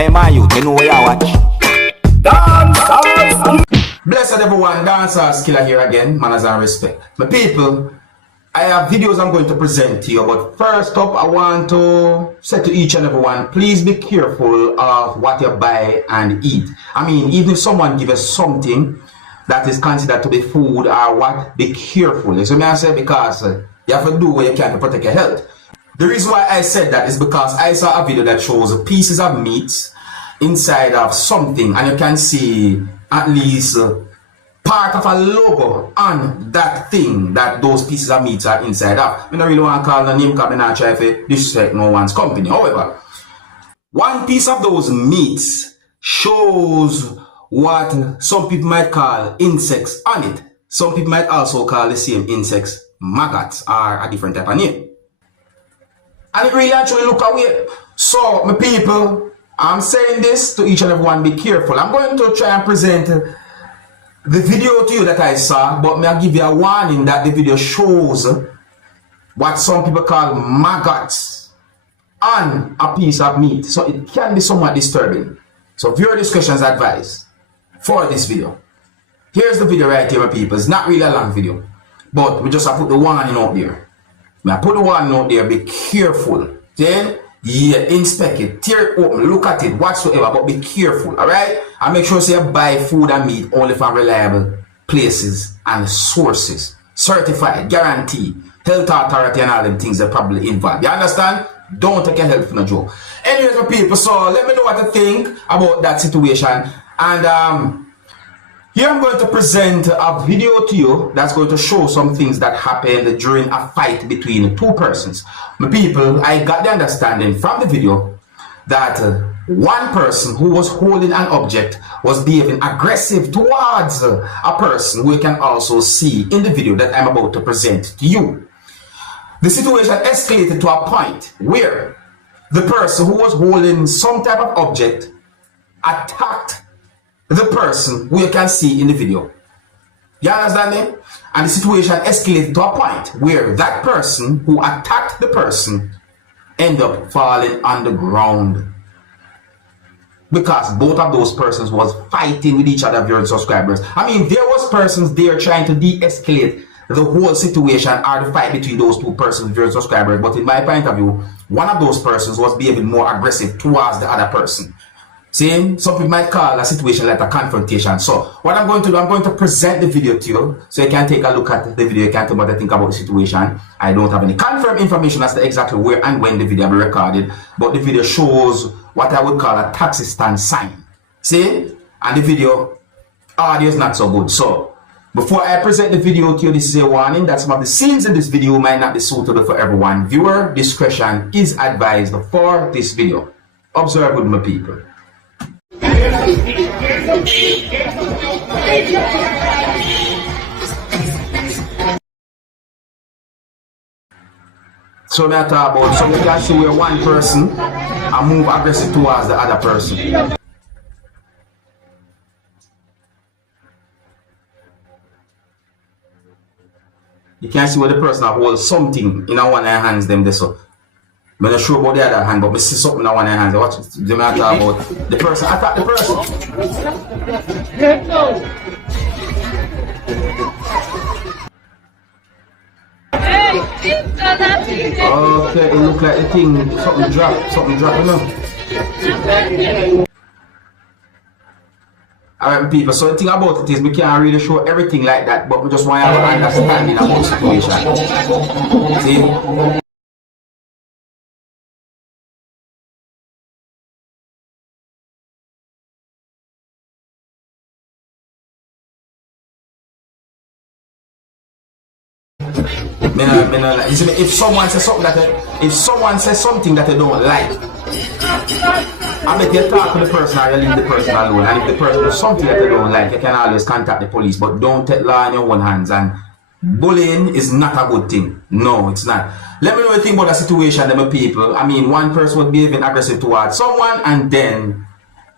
Hey man, you know where you watch. Dancehall. Blessed everyone, Dancehall Skilla here again, manners and respect. My people, I have videos I'm going to present to you, but first up I want to say to each and everyone, please be careful of what you buy and eat. I mean, even if someone gives us something that is considered to be food or what, be careful. You see what I say? Because you have to do what you can to protect your health. The reason why I said that is because I saw a video that shows pieces of meat inside of something, and you can see at least part of a logo on that thing that those pieces of meat are inside of. I don't really want to call the name because I'm not trying to disrespect no one's company. However, one piece of those meats shows what some people might call insects on it. Some people might also call the same insects maggots or a different type of name. And it really actually look away. So, my people, I'm saying this to each and everyone, be careful. I'm going to try and present the video to you that I saw, but may I give you a warning that the video shows what some people call maggots on a piece of meat. So it can be somewhat disturbing. So viewer discretion is advised for this video. Here's the video right here, my people. It's not really a long video, but we just have to put the warning out there. When I put the warning out there, be careful. Then, yeah, inspect it, tear it open, look at it, whatsoever, but be careful, alright? And make sure you buy food and meat only from reliable places and sources. Certified, guaranteed, health authority and all them things are probably involved. You understand? Don't take your health for no joke. Anyways, my people, so let me know what you think about that situation. And here I'm going to present a video to you that's going to show some things that happened during a fight between two persons. My people, I got the understanding from the video that one person who was holding an object was behaving aggressive towards a person who you can also see in the video that I'm about to present to you. The situation escalated to a point where the person who was holding some type of object attacked the person who you can see in the video. You understand me? And the situation escalated to a point where that person who attacked the person ended up falling on the ground. Because both of those persons was fighting with each other, viewers and subscribers. I mean, there was persons there trying to de-escalate the whole situation or the fight between those two persons, viewers and subscribers. But in my point of view, one of those persons was behaving more aggressive towards the other person. See, some people might call a situation like a confrontation. So what I'm going to do, I'm going to present the video to you so you can take a look at the video. You can tell me what I think about the situation. I don't have any confirmed information as to exactly where and when the video will be recorded, but the video shows what I would call a taxi stand sign. See, and the video audio is not so good. So before I present the video to you, this is a warning that some of the scenes in this video might not be suitable for everyone. Viewer discretion is advised for this video. Observe with my people. So now talk about, so you can see where one person and move aggressive towards the other person. You can see where the person holds something in one of their hands them there, so I'm not sure about the other hand, but I see something in one of their hands. Watch the matter about the person. Attack the person. Okay, it look like the thing, something drop, you know. Alright people, so the thing about it is we can't really show everything like that, but we just want to have an understanding about the situation. See? If someone says something that they don't like, I bet you talk to the person or you leave the person alone. And if the person does something that they don't like, you can always contact the police. But don't take law in your own hands. And bullying is not a good thing. No, it's not. Let me know what you think about the situation, them people. I mean, one person was behaving aggressive towards someone, and then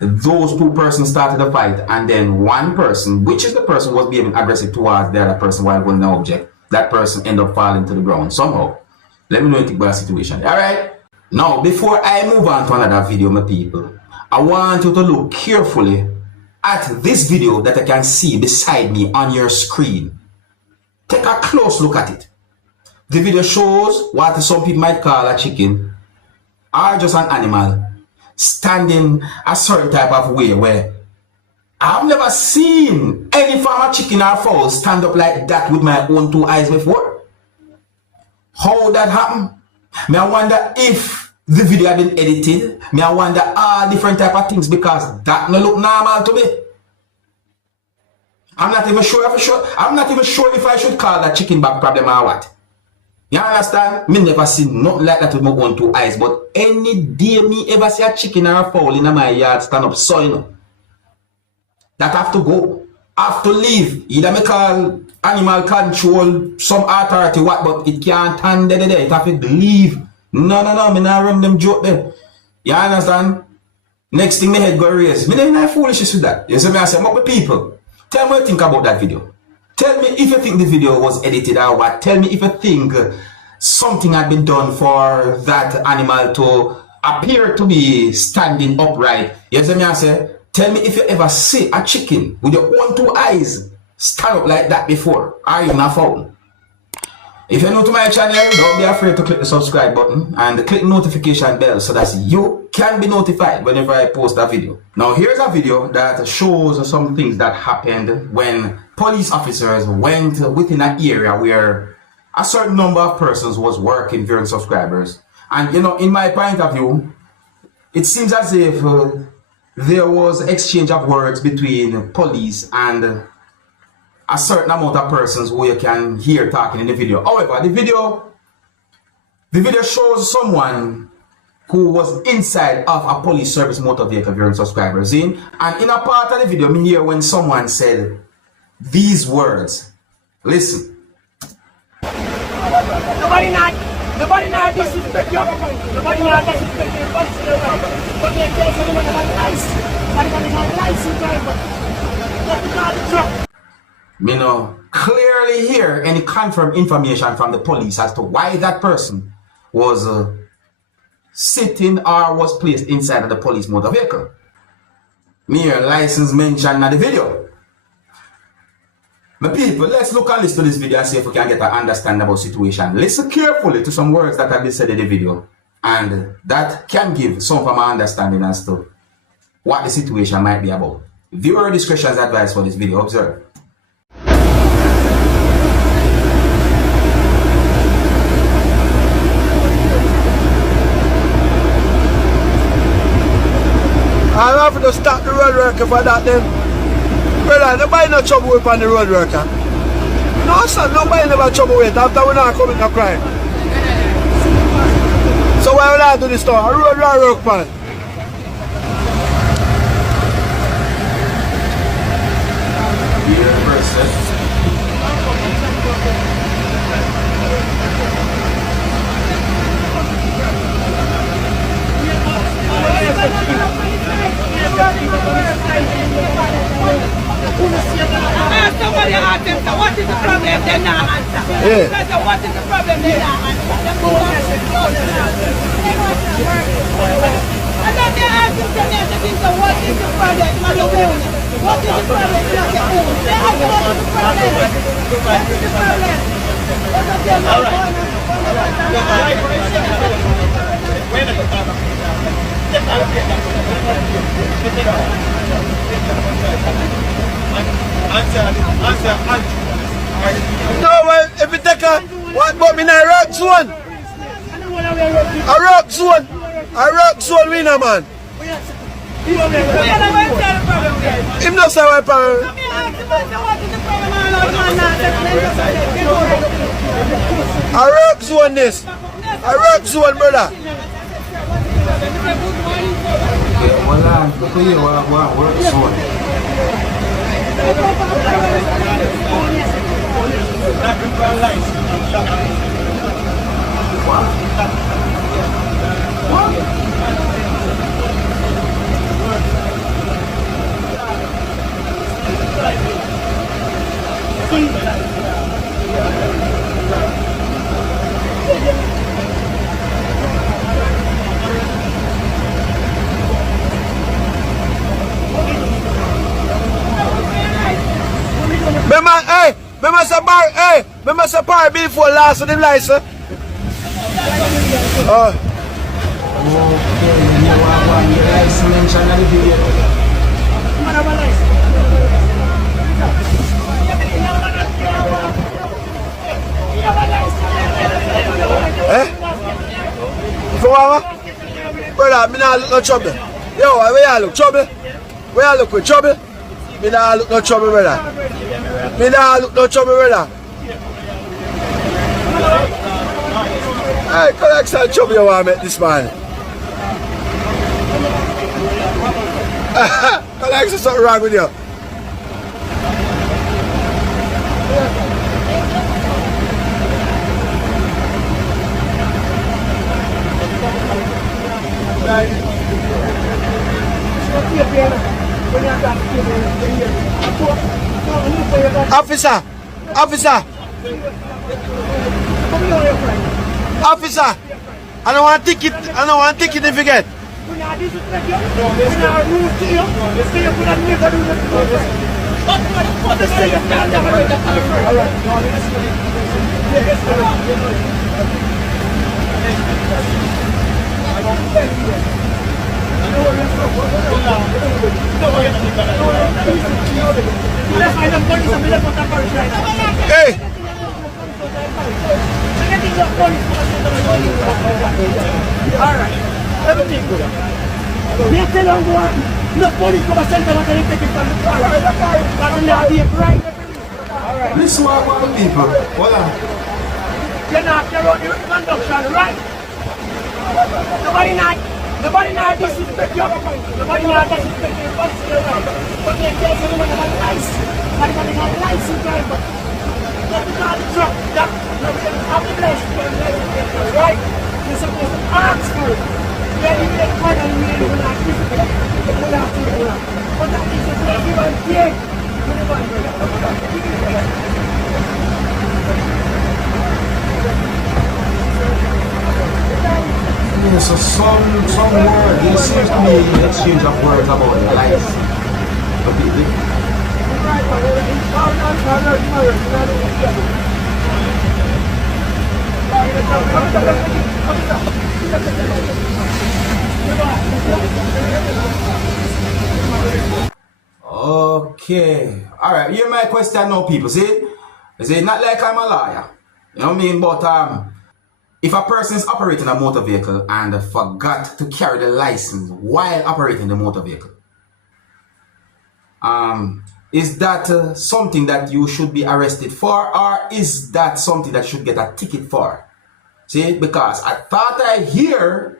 those two persons started a fight, and then one person, which is the person who was behaving aggressive towards the other person while holding the object, that person ended up falling to the ground somehow. Let me know what you think about the situation. Alright? Now, before I move on to another video, my people, I want you to look carefully at this video that I can see beside me on your screen. Take a close look at it. The video shows what some people might call a chicken or just an animal standing a certain type of way where I've never seen any farmer chicken or fowl stand up like that with my own two eyes before. How that happened? Me I wonder if the video had been edited. Me I wonder all different type of things because that no look normal to me. I'm not even sure if I should call that chicken back problem or what. You understand? Me never seen nothing like that with my own two eyes, but any day me ever see a chicken or a fowl in my yard stand up so you know. That have to go, have to leave. Either me call animal control, some authority, what, but it can't stand there. It have to leave. No, me not run them joke there. You understand? Next thing me head go raise. Me not foolishness with that. You see me I say, but people, tell me what you think about that video. Tell me if you think the video was edited or what. Tell me if you think something had been done for that animal to appear to be standing upright. You see me I say, tell me if you ever see a chicken with your own two eyes stand up like that before. Are you not found? If you're new to my channel, don't be afraid to click the subscribe button and click the notification bell so that you can be notified whenever I post a video. Now here's a video that shows some things that happened when police officers went within an area where a certain number of persons was working viewing subscribers. And you know, in my point of view, it seems as if there was exchange of words between police and a certain amount of persons who you can hear talking in the video. However, the video shows someone who was inside of a police service motor vehicle viewing subscribers in, and in a part of the video, me hear when someone said these words. Listen. Nobody not disrespect you. Nobody not disrespect you. But they take someone on license. Me no clearly hear any confirmed information from the police as to why that person was sitting or was placed inside of the police motor vehicle. Me hear license mentioned in the video. My people, let's look and listen to this video and see if we can get an understandable situation. Listen carefully to some words that have been said in the video, and that can give some of my understanding as to what the situation might be about. Viewer discretion is advised for this video. Observe. I have to stop the road worker for that then. Brother, nobody no trouble with on the road worker. No sir, nobody never trouble with after we not commit a crime. So why would I do this stuff? A road work man. Somebody asked them, so what is the problem? They not answer. Yeah. So what is the problem? They not answer. And then they ask them, so what is the problem? What is the problem? They ask them, what is the problem? What is the problem? No, well, if you take a what but me in a rock zone. A rock zone. A rock zone winner man. Him not say what problem. A rock zone this. A rock zone brother. me must say bar before last of the license. Okay, you have one your license mentioned in the video. For what? Brother, me not look no trouble. Yo, where you look trouble? Where you look with trouble? Me not look no trouble, brother. Me not look no trouble, brother. Hey, collect some trouble you want to make this man. Collect something wrong with you. Officer, I don't want ticket if you get. Hey! Alright, everything good. They tell them what the police come and send them and they take it from the car. That's not the right. Alright. Listen what people. Hold on. You're not carrying your conduction, right? Nobody not disrespect you. Nobody not disrespect you. But they tell someone about license. Somebody got a license driver. Not because the truck, that have the license, right? You're supposed to ask for it. Then you get caught and you will not disrespect. You will have to do that. But that is just what you want to take. Yeah, so some word, there seems to be an exchange of words about the lies. Okay. Alright, here's my question now, people. See? Is it not like I'm a liar? You know what I mean? But if a person is operating a motor vehicle and forgot to carry the license while operating the motor vehicle, is that something that you should be arrested for, or is that something that you should get a ticket for? See, because I thought I hear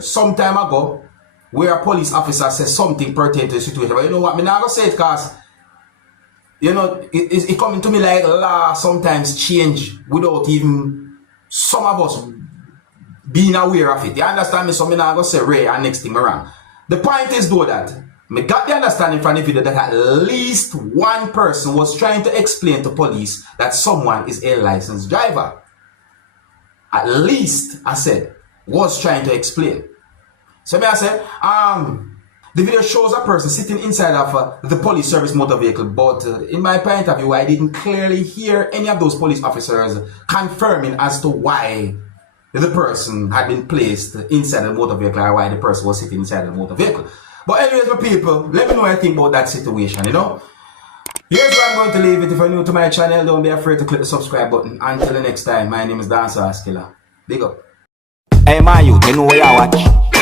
some time ago where a police officer says something pertaining to the situation. But you know what, I'm not gonna say it because you know it coming to me like law sometimes change without even some of us being aware of it. You understand me? So I'm not gonna say Ray and next thing around. The point is though that I got the understanding from the video that at least one person was trying to explain to police that someone is a licensed driver. At least, I said, was trying to explain. So I said, the video shows a person sitting inside of the police service motor vehicle, but in my point of view, I didn't clearly hear any of those police officers confirming as to why the person had been placed inside the motor vehicle or why the person was sitting inside the motor vehicle. But anyways, my people, let me know what you think about that situation, you know. Here's where I'm going to leave it. If you're new to my channel, don't be afraid to click the subscribe button. Until the next time, my name is Dancehall Skilla. Big up. Hey, my youth, you know what you watch?